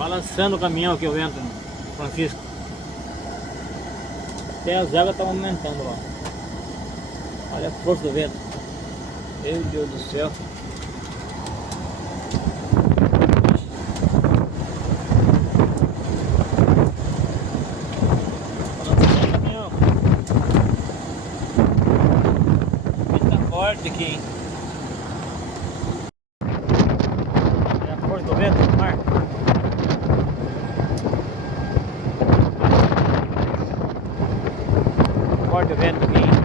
Balançando o caminhão aqui, o vento, São Francisco. Até as águas estão aumentando lá. Olha a força do vento. Meu Deus do céu. Balançando o caminhão. O vento tá forte aqui, hein? Olha a força do vento no mar. Forte o vento aqui, hein?